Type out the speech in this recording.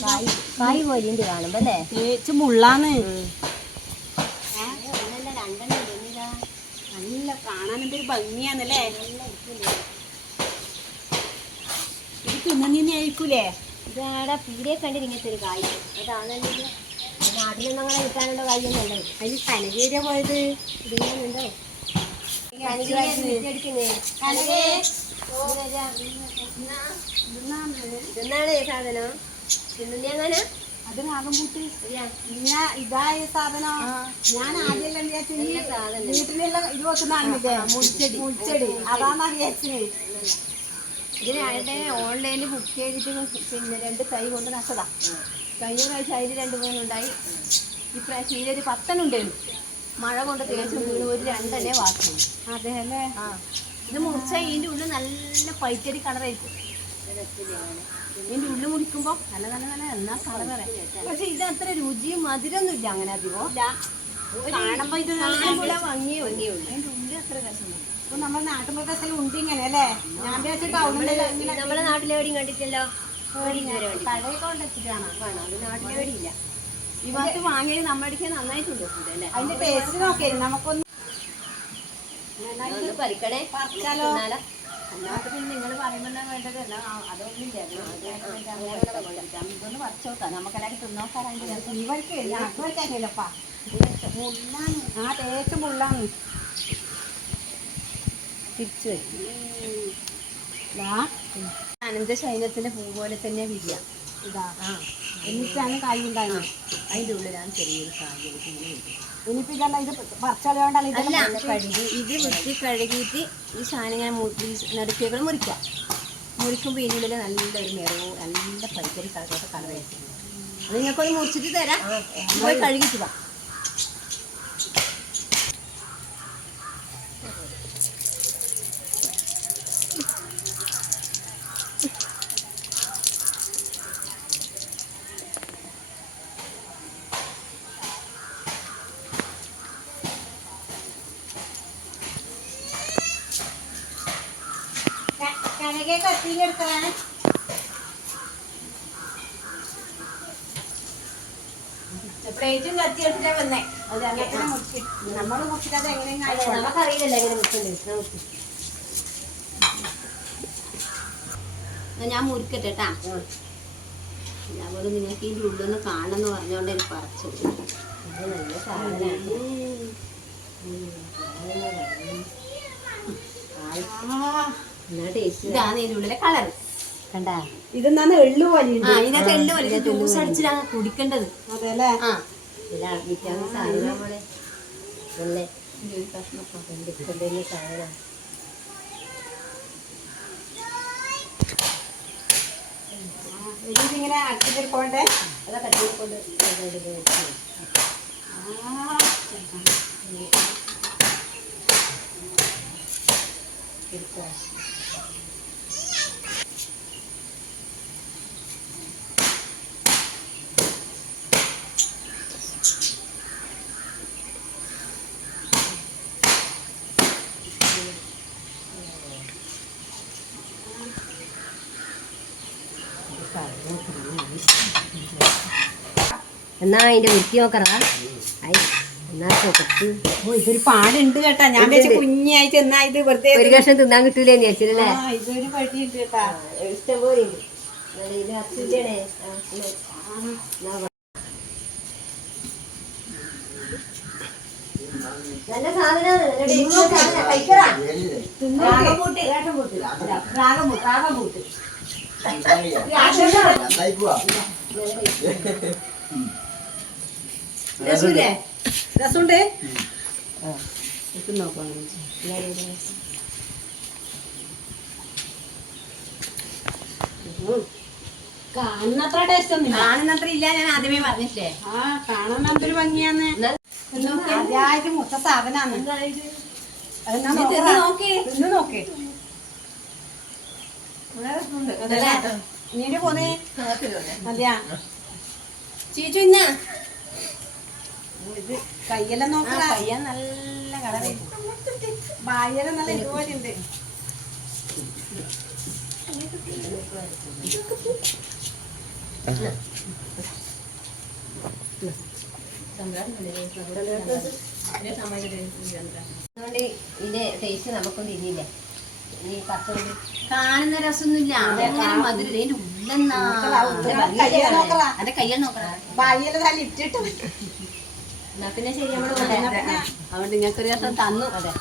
കായ് പോലെയുണ്ട് കാണുമ്പോ അല്ലേ? തേച്ച് മുള്ളാന്ന്. നല്ല കാണാൻ എന്തൊരു ഭംഗിയാന്നല്ലേ? ഇത് തിന്നന്നെ ആയിരിക്കൂലേ? ഇതാടെ പീടിയെ കണ്ടിട്ട് ഇങ്ങനത്തെ ഒരു കായ്. അതാണല്ലോ ഇത്. നമ്മളെ കിട്ടാനുള്ള കായൊന്നും അല്ല ഇത്. അതിന് കനകേരിയ പോയത്. ഇതിങ്ങനെയുണ്ടോ ഇതെന്നാണ് സാധനം? അത് രാഗം പൂട്ട്. ഇതായ സാധനം. ഞാൻ ആദ്യം വീട്ടിലുള്ള ഇത് വെക്കുന്നതാണില്ലേ മുൾച്ചെടി. മുൾച്ചെടി. അതാണ് വിചാരിച്ചത്. ഇതിന് അയാളുടെ ഓൺലൈനിൽ ബുക്ക് ചെയ്തിട്ട് പിന്നെ രണ്ട് തൈ കൊണ്ട് നട്ടതാ. കഴിഞ്ഞ പ്രാവശ്യം അതിൽ രണ്ട് മൂന്നുണ്ടായി. ഇപ്രാവശ്യം ഇതിലൊരു പത്തനുണ്ടായിരുന്നു മഴ കൊണ്ട് തേച്ച് വീണ് ഒരു രണ്ടല്ലേ വാക്കുള്ളൂ അതെ അല്ലേ? ആ. ഇത് മുറിച്ചാൽ ഇതിന്റെ ഉള്ളിൽ നല്ല പൈറ്റടി കളറായിരിക്കും ഇതിന്റെ ഉള്ളു മുറിക്കുമ്പോൾ നല്ല നല്ല നല്ല എന്നാ കളർ പക്ഷെ ഇത് അത്ര രുചിയും മധുരമൊന്നും ഇല്ല. അങ്ങനെ അധികം കാണുമ്പോ ഇത് കാണുമ്പോൾ ഭംഗിയേ ഭംഗിയുള്ളൂ അതിന്റെ ഉള്ളിൽ അത്ര രസമില്ല ഇപ്പൊ നമ്മുടെ ഉണ്ട് ഇങ്ങനെ അല്ലേ? ഞാൻ നാട്ടിലെവിടെയും കണ്ടിട്ടില്ലല്ലോ? എവിടെയും ഇതുവരെ കണ്ടിട്ടില്ല. കടയിൽ കൊണ്ടെത്തിട്ടാണ് കാണാം അത് നാട്ടിലെവിടെയില്ല ഈ ഭാഗത്ത് വാങ്ങിയത് നമ്മളടിക്കാൻ നന്നായിട്ടുണ്ട്. ടേസ്റ്റ് നമുക്കൊന്ന് പറിച്ചാലോ? തിന്നാലോ? അല്ലാതെ പിന്നെ നിങ്ങൾ പറയുമ്പോൾ വേണ്ടത്? നമുക്കെല്ലാവരും ഞങ്ങൾക്ക് വഴിക്കാക്കില്ലപ്പാ മുള്ളാണ് ആ മുള്ളാണ് തിരിച്ചു പൂ പോലെ തന്നെ വിരിയ. ഇതാ. എന്നിട്ടാണ് കായ് ഉണ്ടാകുന്നത് അതിന്റെ ഉള്ളിലാണ് ചെറിയൊരു ഇതല്ല ഇത് അല്ല കഴുകി ഇത് വൃത്തി കഴുകിയിട്ട് ഈ സാധനം ഇങ്ങനെ നടുക്കിയപ്പോൾ മുറിക്കാം മുറിക്കുമ്പോൾ ഇതിന്റെ ഉള്ളിൽ നല്ലൊരു നിറവും നല്ല പരിക്കരി കളറൊക്കെ കളറായിരിക്കും അത് നിങ്ങൾക്കൊന്ന് മുറിച്ചിട്ട് തരാം. പോയി കഴുകിയിട്ട് വാ. കനകെ കത്തിയിലെടുക്കാൻ പ്ലേറ്റും കത്തിയെടുത്തിട്ടാ വന്നേ അത് അങ്ങനെ മുറിച്ച് നമ്മൾ മുറിച്ചിട്ട് എങ്ങനെയും നമുക്കറിയില്ലല്ലോ എങ്ങനെ മുട്ടുണ്ട് ഞാൻ മുറിക്കട്ടെ കേട്ടാ അതുപോലെ നിങ്ങൾക്ക് ഈ ഉള്ളൊന്ന് കാണണമെന്ന് പറഞ്ഞോണ്ട് എനിക്ക് പറിച്ചു നല്ല സാധനമാണ് ഇതാണ് ഇതിന്റെ ഉള്ളിലെ കളർ കണ്ടാ? ഇതെന്നാണ് എള്ളു പോലെ. ആ ഇതിനകത്ത് എള്ളു പോലെ. ജ്യൂസ് അടിച്ചിട്ടാണ് കുടിക്കേണ്ടത്. അതെ അല്ലേ ആ വിറ്റാമിൻ സാധനം. നമ്മളെ നല്ല എന്തൊക്കെ സാധനം? ഇതിങ്ങനെ അടിച്ചിട്ട് അതൊക്കെ കട്ടിക്കൊണ്ട് എന്നാ അതിന്റെ വൃത്തി നോക്കടാ. ഐ എന്നാ ചോക്കത്ത് ഓ ഇതൊരു പാടുണ്ട് കേട്ടാ. ഞാൻ വെച്ച് കുഞ്ഞായിട്ട് എന്നാ ഇത് വെറുതെ ഒരു കഷ്ണം തിന്നാൻ കിട്ടൂലേ ചേച്ചില്ലേ ആ ഇതൊരു കേട്ടാ. ഇഷ്ടം പോലെ രസമില്ലേ രസമുണ്ട്. നോക്കാം. കാണുന്നത്ര ടേസ്റ്റ് ഒന്നും കാണുന്നത്ര ഇല്ല ഞാൻ ആദ്യമേ പറഞ്ഞില്ലേ ആ കാണാൻ എന്തൊരു ഭംഗിയാന്ന് ആദ്യമായിട്ട് മുത്ത നോക്കടാ. നോക്ക്. നീര് പോന്നേ. അതെയാ ചീച്ചു ഇന്നാ. ഇത് കയ്യെല്ലാം നോക്കടാ. കയ്യ നല്ല കളറ്. വായെല്ലാം നല്ല ഇതുപോലെ ഉണ്ട്. അതുകൊണ്ട് ഇതിന്റെ ടേസ്റ്റ് നമുക്കൊന്നും കാണുന്ന രസമൊന്നുമില്ല. അങ്ങനെ മധുരം ഇതിന്റെ ഉള്ളെന്നാ അതെ കയ്യിൽ നോക്കറാ ഭാര്യയിൽ ഇട്ടിട്ട് എന്നാ പിന്നെ ശരി അവിടെ അതുകൊണ്ട് നിങ്ങൾക്ക് ഒരു ദിവസം തന്നു. അതെ.